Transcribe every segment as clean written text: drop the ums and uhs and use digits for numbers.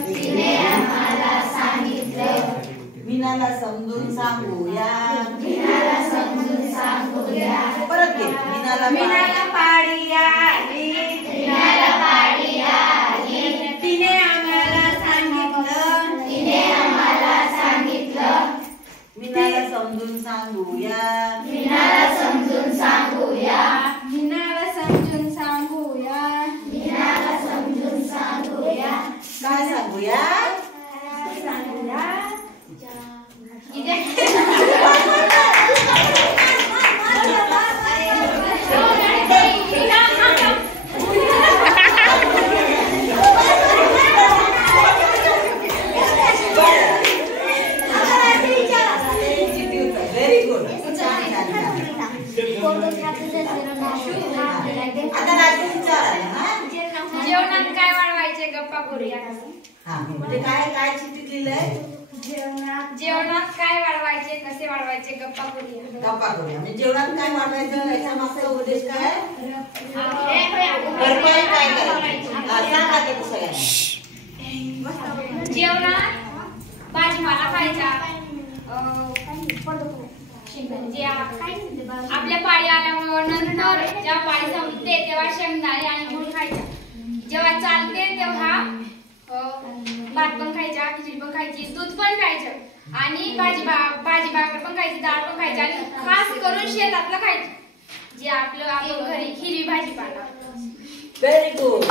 तिने आम्हाला सांगितलं मीनाला समजून सांगूया परत घे मीनाला पाळी आली तिने आम्हाला सांगितलं मीनाला समजून सांगूया काय सांगूया व्हेरी गुड आता जेवणात काय वाढवायचे गप्पा करूया म्हणजे काय चिठ्ठीत लिहिलंय जेवणात काय वाढवायचे कसे वाढवायचे गप्पा करूया म्हणजे जेवणात काय वाढवायचं याचा मागचा उद्देश काय भरपाई काय करायची सांगा ते सगळ्यांना जेवणात भाजीपाला खायचा आपल्या पाळी आल्यामुळे नंतर जेव्हा पाळी संपते तेव्हा शेंगदाणे आणि गूळ खायचा जेव्हा चालते तेव्हा भात पण खायचा खिचडी पण खायची दूध पण खायचं आणि भाजी भाकर पण खायची डाळ पण खायची आणि खास करून शेतातलं खायचं जे आपलं घरी हिरवी भाजीपाला व्हेरी गुड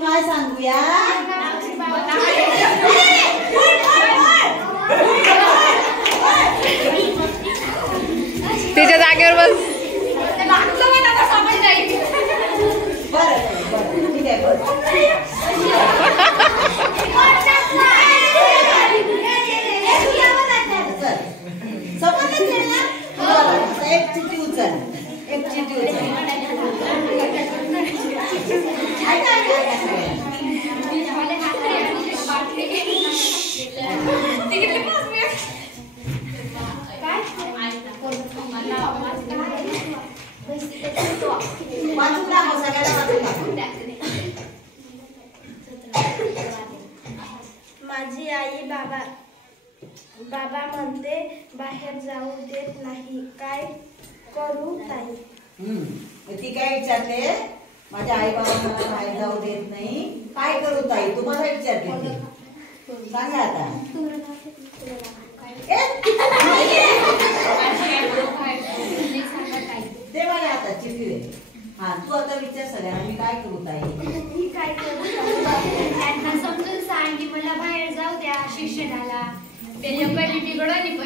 काय सांगूया तिच्या जागेवर बस बरं ठीक आहे एक चिठ्ठी उचल माझी आई बाबा म्हणते बाहेर जाऊ देत नाही काय करू ताई ती काय विचारते माझ्या आई बाबा मला बाहेर जाऊ देत नाही काय करू ताई तुम्हाला विचारते सांगा आता ते मला आता चिठ्ठी दे हा तू आता विचार सगळ्यांना मी काय करू ताई त्यांना समजून सांग की मला बाहेर जाऊ द्या शिक्षणाला त्याच्या पहिली बिघडली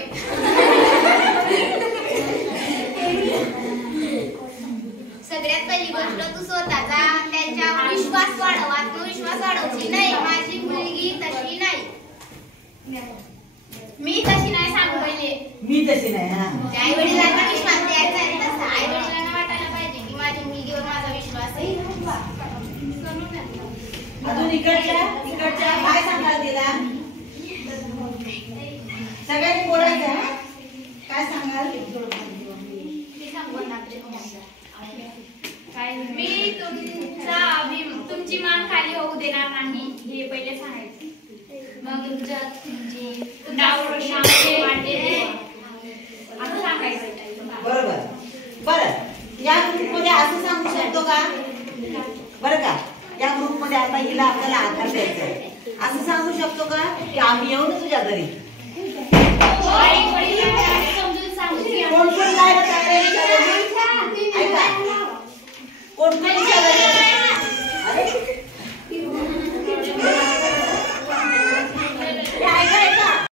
सगळ्यात पहिली गोष्ट तू स्वतःचा त्यांच्या विश्वास वाढव आत्मविश्वास वाढवची नाही माझी मुलगी तशी नाही मी तशी नाही सांगू पहिले मी तशी नाही हा आई वडिलांना विश्वास द्यायचा आहे तसा आई वडिलांना वाटायला पाहिजे की माझ्या मुलगीवर माझा विश्वास आहे अजून इकडच्या काय सांगाल तिला सगळ्यांनी बोलायचं काय सांगाल मी तुमची मान खाली होऊ देणार नाही हे पहिले सांगायचं मग असं सांगायचं बरोबर बरं या ग्रुपमध्ये असं सांगू शकतो का बरं का या ग्रुपमध्ये आता हिला आपल्याला आधार द्यायचा आहे असं सांगू शकतो का की आम्ही येऊ ना तुझ्या घरी